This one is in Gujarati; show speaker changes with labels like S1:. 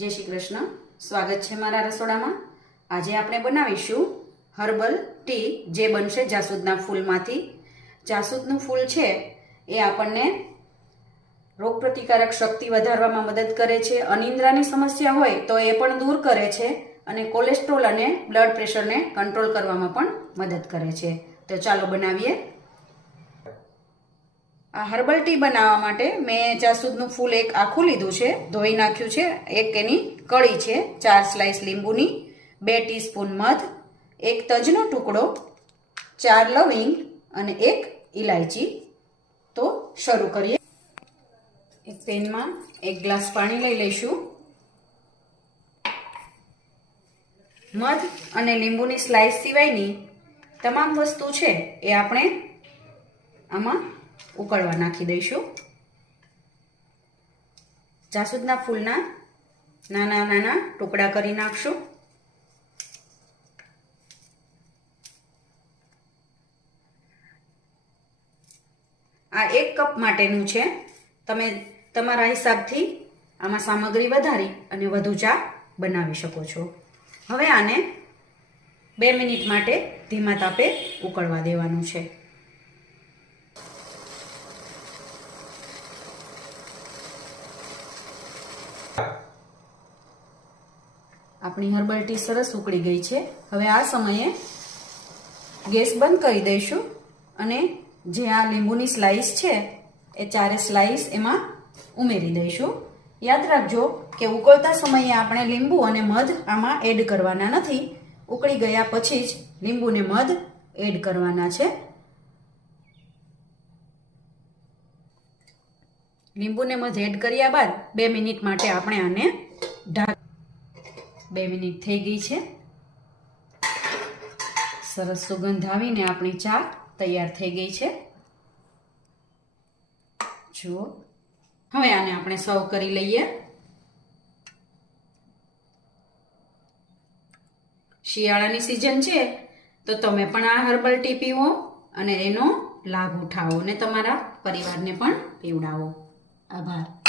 S1: જય શ્રી કૃષ્ણ. સ્વાગત છે મારા રસોડામાં. આજે આપણે બનાવીશું હર્બલ ટી જે બનશે જાસૂદના ફૂલમાંથી. જાસૂદનું ફૂલ છે એ આપણને રોગપ્રતિકારક શક્તિ વધારવામાં મદદ કરે છે. અનિદ્રાની સમસ્યા હોય તો એ પણ દૂર કરે છે અને કોલેસ્ટ્રોલ અને બ્લડ પ્રેશરને કંટ્રોલ કરવામાં પણ મદદ કરે છે. તો ચાલો બનાવીએ. આ હર્બલ ટી બનાવવા માટે મેં જાસૂદનું ફૂલ એક આખું લીધું છે. ધોઈ નાખ્યું છે. એક એની કળી છે. ચાર સ્લાઇસ લીંબુની, બે ટીસ્પૂન મધ, એક તજનો ટુકડો, ચાર લવિંગ અને એક ઇલાયચી તો શરૂ કરીએ. એક પેનમાં એક ગ્લાસ પાણી લઈ લઈશું. મધ અને લીંબુની સ્લાઇસ સિવાયની તમામ વસ્તુ છે એ આપણે આમાં ઉકળવા નાખી દઈશું. જાસૂદના ફૂલના નાના નાના ટુકડા કરી નાખશું. આ એક કપ માટેનું છે. તમે તમારા હિસાબથી આમાં સામગ્રી વધારી અને વધુ ચા બનાવી શકો છો. હવે આને બે મિનિટ માટે ધીમા તાપે ઉકળવા દેવાનું છે. આપણી હર્બલ ટી સરસ ઉકળી ગઈ છે. હવે આ સમયે ગેસ બંધ કરી દઈશું અને જે આ લીંબુની સ્લાઈસ છે, એ ચારે સ્લાઈસ એમાં ઉમેરી દઈશું. યાદ રાખજો કે ઉકળતા સમયે આપણે લીંબુ અને મધ આમાં એડ કરવાના નથી. ઉકળી ગયા પછી જ લીંબુ ને મધ એડ કરવાના છે. લીંબુ ને મધ એડ કર્યા બાદ બે મિનિટ માટે આપણે આને ઢાંક બે મિનિટ થઈ ગઈ છે. સરસ સુગંધ આવીને આપણી ચા તૈયાર થઈ ગઈ છે. જુઓ. હવે આને આપણે સર્વ કરી લઈએ. શિયાળાની સિઝન છે, તો તમે પણ આ હર્બલ ટી પીવો અને એનો લાભ ઉઠાવો અને તમારા પરિવારને પણ પીવડાવો. Apa.